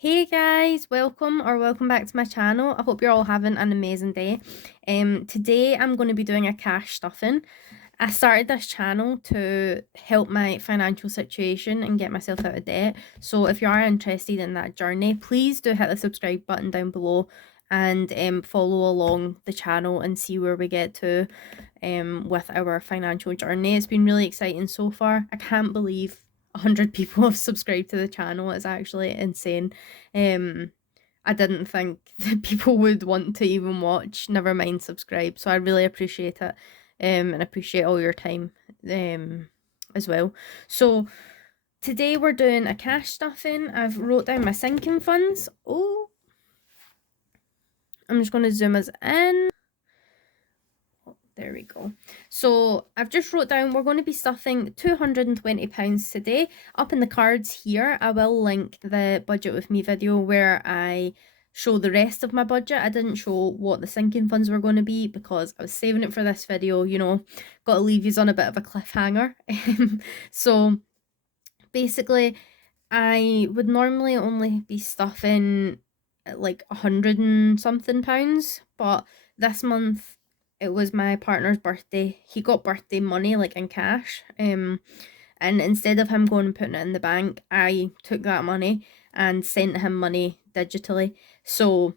Hey guys, welcome back to my channel. I hope you're all having an amazing day. Today I'm going to be doing a cash stuffing. I started this channel to help my financial situation and get myself out of debt. So if you are interested in that journey, please do hit the subscribe button down below and follow along the channel and see where we get to with our financial journey. It's been really exciting so far. I can't believe 100 people have subscribed to the channel. It's actually insane. I didn't think that people would want to even watch, never mind subscribe. So I really appreciate it, and appreciate all your time as well. So today we're doing a cash stuffing. I've wrote down my sinking funds. Oh, I'm just going to zoom us in. There we go. So I've just wrote down we're going to be stuffing £220 today. Up in the cards here, I will link the budget with me video where I show the rest of my budget. I didn't show what the sinking funds were going to be because I was saving it for this video, got to leave you on a bit of a cliffhanger. So basically, I would normally only be stuffing like 100 and something pounds, but this month it was my partner's birthday. He got birthday money like in cash. And instead of him going and putting it in the bank, I took that money and sent him money digitally. So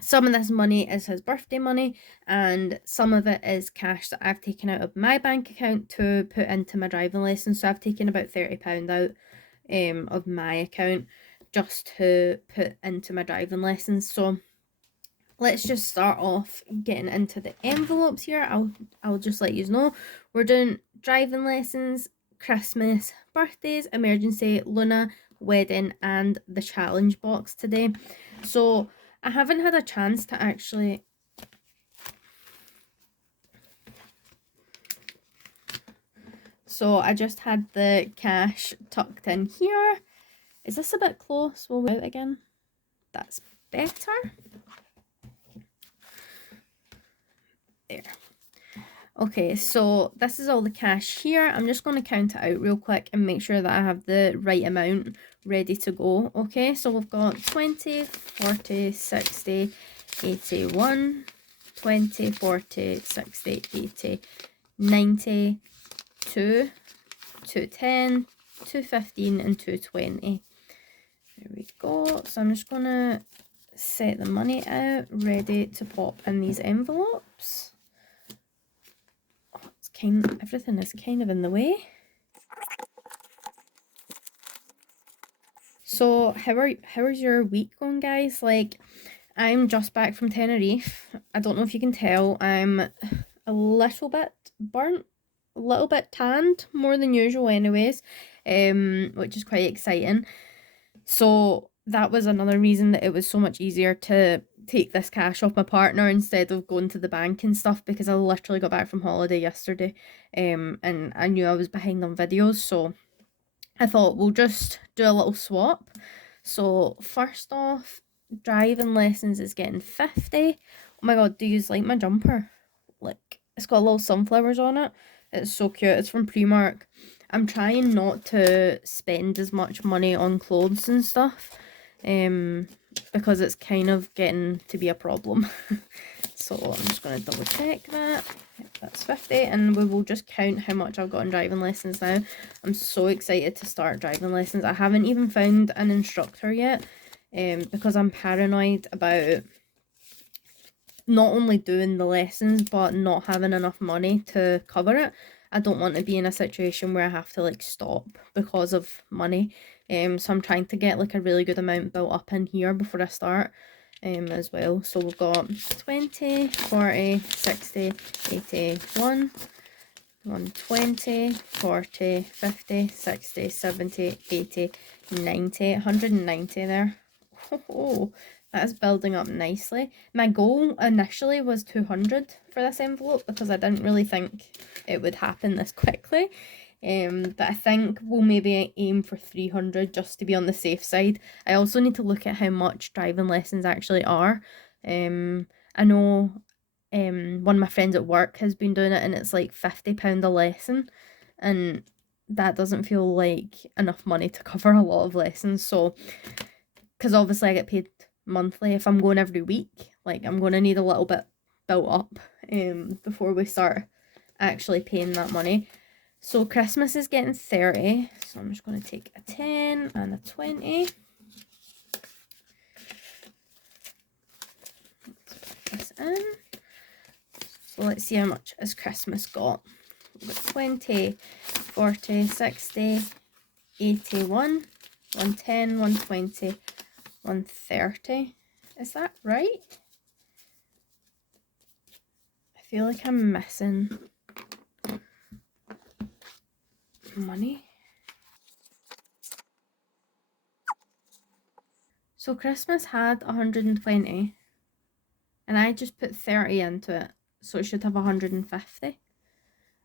some of this money is his birthday money, and some of it is cash that I've taken out of my bank account to put into my driving lesson. So I've taken about £30 out of my account just to put into my driving lessons. So let's just start off getting into the envelopes here. I'll just let you know we're doing driving lessons, Christmas, birthdays, emergency, Luna, wedding, and the challenge box today. So I haven't had a chance to actually I just had the cash tucked in here. Is this a bit close? We'll wait out again. That's better. There. Okay, so this is all the cash here. I'm just going to count it out real quick and make sure that I have the right amount ready to go. Okay, so we've got 20, 40, 60, 81, 20, 40, 60, 80, 90, 2, 210, 215 and 220. There we go. So I'm just going to set the money out ready to pop in these envelopes. Everything is kind of in the way. So how's your week going, guys? Like, I'm just back from Tenerife. I don't know if you can tell, I'm a little bit burnt, a little bit tanned, more than usual anyways, which is quite exciting. So that was another reason that it was so much easier to take this cash off my partner instead of going to the bank and stuff, because I literally got back from holiday yesterday, and I knew I was behind on videos, so I thought we'll just do a little swap. So first off, driving lessons is getting 50. Oh my god, do you like my jumper? Like, it's got little sunflowers on it. It's so cute. It's from Primark. I'm trying not to spend as much money on clothes and stuff, because it's kind of getting to be a problem. So I'm just going to double check that. Yep, that's 50, and we will just count how much I've got in driving lessons now. I'm so excited to start driving lessons. I haven't even found an instructor yet, because I'm paranoid about not only doing the lessons but not having enough money to cover it. I don't want to be in a situation where I have to like stop because of money. So I'm trying to get like a really good amount built up in here before I start as well. So we've got 20, 40, 60, 80, 120, 40, 50, 60, 70, 80, 90, 190 there. Oh, that's building up nicely. My goal initially was 200 for this envelope because I didn't really think it would happen this quickly. But I think we'll maybe aim for 300 just to be on the safe side. I also need to look at how much driving lessons actually are. I know one of my friends at work has been doing it and it's like £50 a lesson, and that doesn't feel like enough money to cover a lot of lessons. So because obviously I get paid monthly. If I'm going every week, like I'm going to need a little bit built up before we start actually paying that money. So Christmas is getting 30, so I'm just going to take a 10 and a 20. Let's put this in. So let's see how much has Christmas got. We've got 20, 40, 60, 81, 110, 120, 130. Is that right? I feel like I'm missing money. So Christmas had 120 and I just put 30 into it, so it should have 150.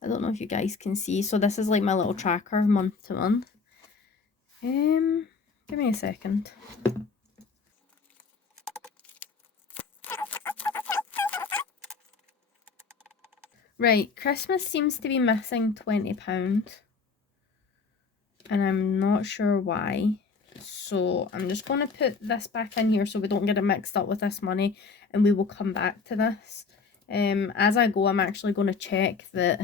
I don't know if you guys can see. So this is like my little tracker month to month. Give me a second. Right, Christmas seems to be missing £20 and I'm not sure why. So I'm just going to put this back in here so we don't get it mixed up with this money, and we will come back to this. As I go, I'm actually going to check that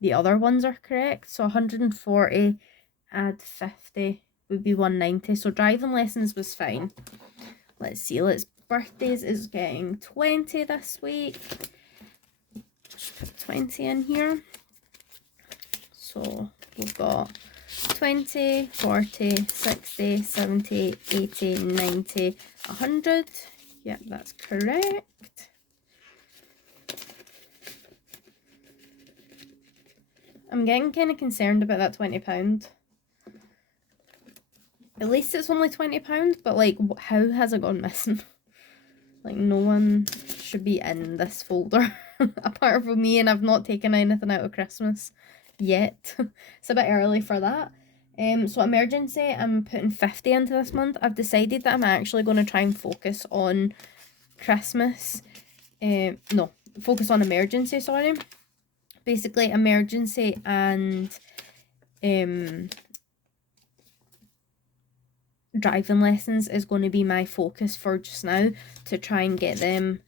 the other ones are correct. So 140 add 50 would be 190. So driving lessons was fine. Let's see, birthdays is getting 20 this week. Just put 20 in here. So we've got 20, 40, 60, 70, 80, 90, 100. Yep, that's correct. I'm getting kind of concerned about that £20. At least it's only £20, but like, how has it gone missing? Like, no one should be in this folder apart from me, and I've not taken anything out of Christmas yet. It's a bit early for that. So emergency, I'm putting 50 into this month. I've decided that I'm actually going to try and focus on Christmas. No, focus on emergency, sorry. Basically, emergency and driving lessons is going to be my focus for just now, to try and get them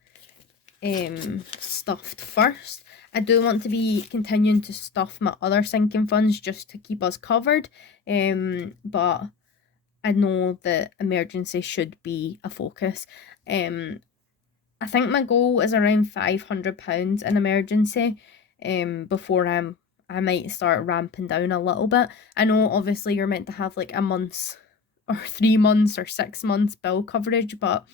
stuffed first. I do want to be continuing to stuff my other sinking funds just to keep us covered, but I know that emergency should be a focus. I think my goal is around £500 in emergency, before I might start ramping down a little bit. I know obviously you're meant to have like a month's or 3 months or 6 months bill coverage, but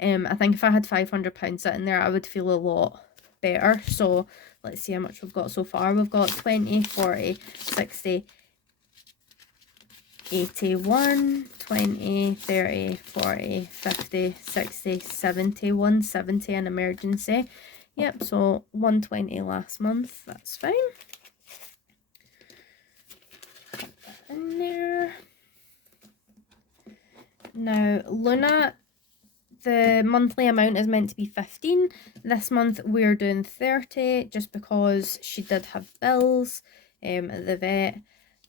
I think if I had £500 sitting there, I would feel a lot better. So let's see how much we've got so far. We've got 20, 40, 60, 81, 20, 30, 40, 50, 60, 70, 170 in emergency. Yep, so 120 last month, that's fine. Put that in there. Now, Luna, the monthly amount is meant to be 15. This month we're doing 30 just because she did have bills at the vet,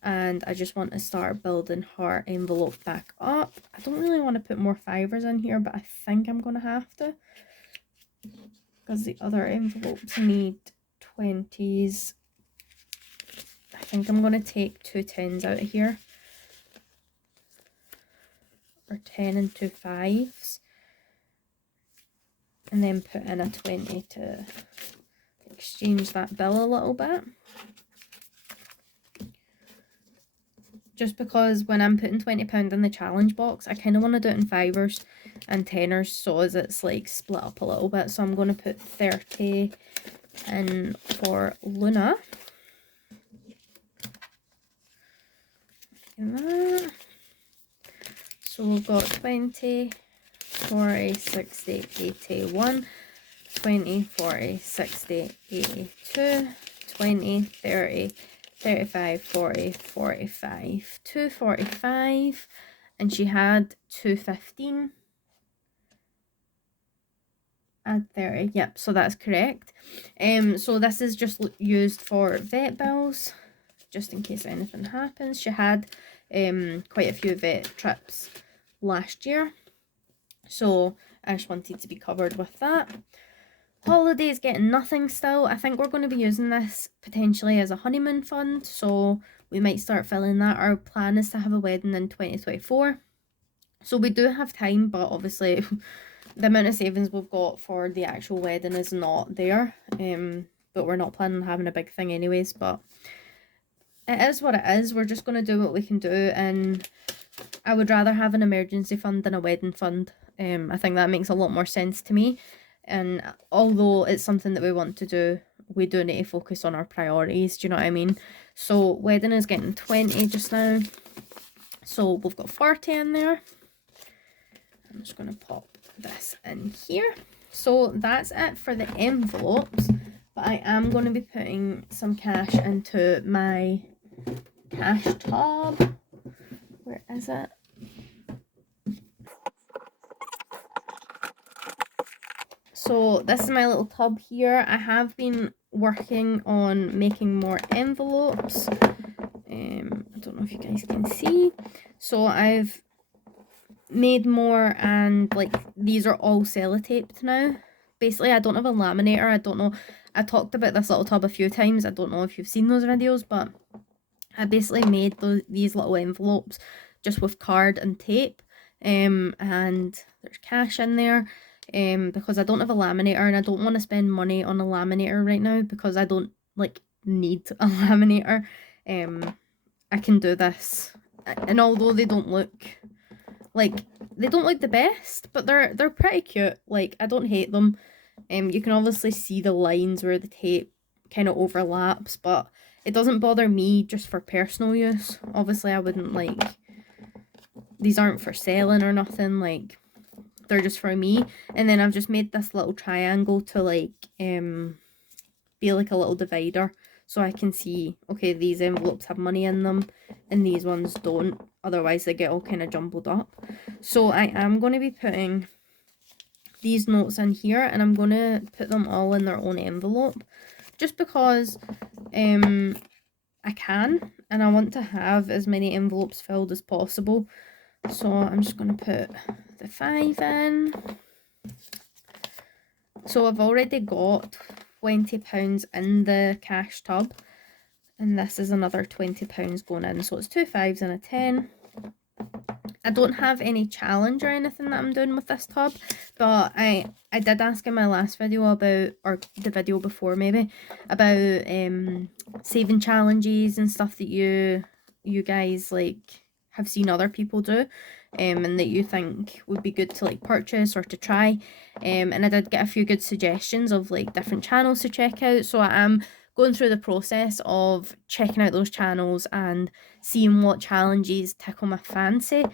and I just want to start building her envelope back up. I don't really want to put more fivers in here, but I think I'm going to have to, because the other envelopes need 20s. I think I'm going to take 2 10s out of here, or 10 and 2 5s, and then put in a 20 to exchange that bill a little bit. Just because when I'm putting £20 in the challenge box, I kind of want to do it in fivers and tenors, so as it's like split up a little bit. So I'm going to put 30 in for Luna. Like that. So we've got 20, 40, 60, 81, 20, 40, 60, 82, 20, 30, 35, 40, 45, 245, and she had 215. Add 30, yep, so that's correct. So this is just used for vet bills, just in case anything happens. She had quite a few vet trips last year. So I just wanted to be covered with that. Holidays, getting nothing still. I think we're going to be using this potentially as a honeymoon fund, so we might start filling that. Our plan is to have a wedding in 2024. So we do have time, but obviously the amount of savings we've got for the actual wedding is not there. But we're not planning on having a big thing anyways, but it is what it is. We're just going to do what we can do, and I would rather have an emergency fund than a wedding fund. I think that makes a lot more sense to me. And although it's something that we want to do, we do need to focus on our priorities. Do you know what I mean? So wedding is getting 20 just now. So we've got 40 in there. I'm just going to pop this in here. So that's it for the envelopes. But I am going to be putting some cash into my cash tub. Where is it? So this is my little tub here. I have been working on making more envelopes. I don't know if you guys can see. So I've made more, and like these are all sellotaped now. Basically, I don't have a laminator. I don't know. I talked about this little tub a few times. I don't know if you've seen those videos, but I basically made these little envelopes just with card and tape. And there's cash in there. Because I don't have a laminator, and I don't want to spend money on a laminator right now because I don't like need a laminator. I can do this, and although they don't look the best, but they're pretty cute. Like, I don't hate them. You can obviously see the lines where the tape kind of overlaps, but it doesn't bother me just for personal use. Obviously, I wouldn't these aren't for selling or nothing. Like, they're just for me. And then I've just made this little triangle to be like a little divider, so I can see, okay, these envelopes have money in them and these ones don't, otherwise they get all kind of jumbled up. So I am going to be putting these notes in here, and I'm going to put them all in their own envelope just because I can, and I want to have as many envelopes filled as possible. So I'm just going to put the 5 in. So I've already got £20 in the cash tub, and this is another £20 going in, so it's 2 5s and a 10. I don't have any challenge or anything that I'm doing with this tub, but I did ask in my last video about, or the video before maybe, about saving challenges and stuff that you guys like have seen other people do, and that you think would be good to like purchase or to try. And I did get a few good suggestions of like different channels to check out, so I am going through the process of checking out those channels and seeing what challenges tickle my fancy.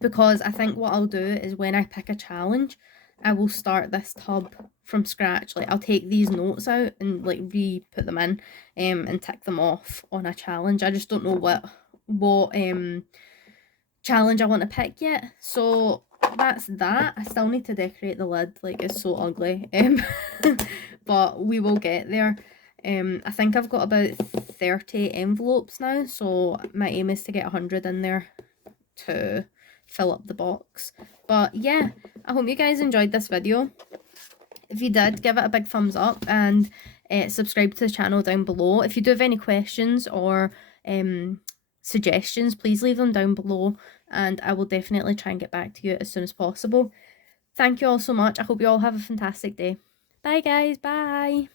Because I think what I'll do is when I pick a challenge, I will start this tub from scratch. Like, I'll take these notes out and like re-put them in and tick them off on a challenge. I just don't know what challenge I want to pick yet. So that's that. I still need to decorate the lid. Like, it's so ugly. But we will get there. I think I've got about 30 envelopes now, so my aim is to get 100 in there to fill up the box. But yeah, I hope you guys enjoyed this video. If you did, give it a big thumbs up, and subscribe to the channel down below. If you do have any questions or suggestions, please leave them down below, and I will definitely try and get back to you as soon as possible. Thank you all so much. I hope you all have a fantastic day. Bye guys, bye.